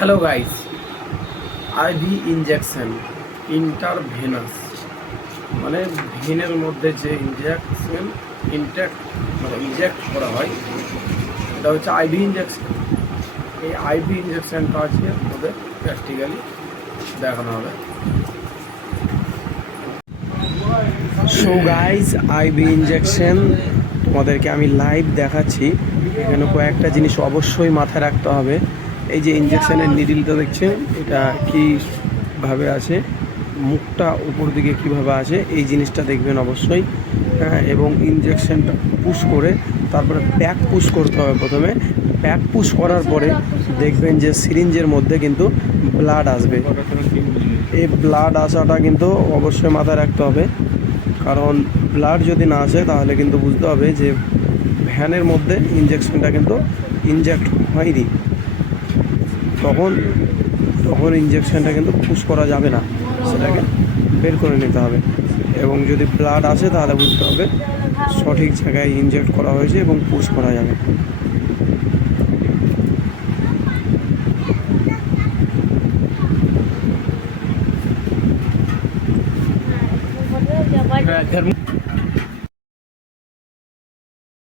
Hello guys IV injection intravenous মানে ভেনের মধ্যে যে ইনজেকশন ইনটেক্ট মানে ইনজেক্ট করা হয়, এটা হচ্ছে আইভি ইনজেকশন এই আইভি ইনজেকশনটা আছে আমাদের প্র্যাকটিক্যালি দেখানো হবে। সো গাইস আইভি ইনজেকশন তোমাদেরকে আমি লাইভ দেখাচ্ছি। এখানে কয়েকটা জিনিস অবশ্যই মাথায় রাখতে হবে। এই যে ইনজেকশনের নিডিলটা দেখছেন, এটা কীভাবে আছে, মুখটা উপর দিকে কীভাবে আছে, এই জিনিসটা দেখবেন অবশ্যই হ্যাঁ এবং ইনজেকশনটা পুশ করে, তারপরে প্যাক পুশ করতে হবে প্রথমে। প্যাক পুশ করার পরে দেখবেন যে সিরিঞ্জের মধ্যে কিন্তু ব্লাড আসবে। এই ব্লাড আসাটা কিন্তু অবশ্যই মাথায় রাখতে হবে। কারণ ব্লাড যদি না আসে, তাহলে কিন্তু বুঝতে হবে যে ভ্যানের মধ্যে ইনজেকশনটা কিন্তু ইনজেক্ট হয়নি। তখন তখন ইনজেকশনটা কিন্তু পুশ করা যাবে না। সেটাকে বের করে নিতে হবে। এবং যদি ব্লাড আসে তাহলে বুঝতে হবে সঠিক জায়গায় ইনজেক্ট করা হয়েছে এবং পুশ করা যাবে। घर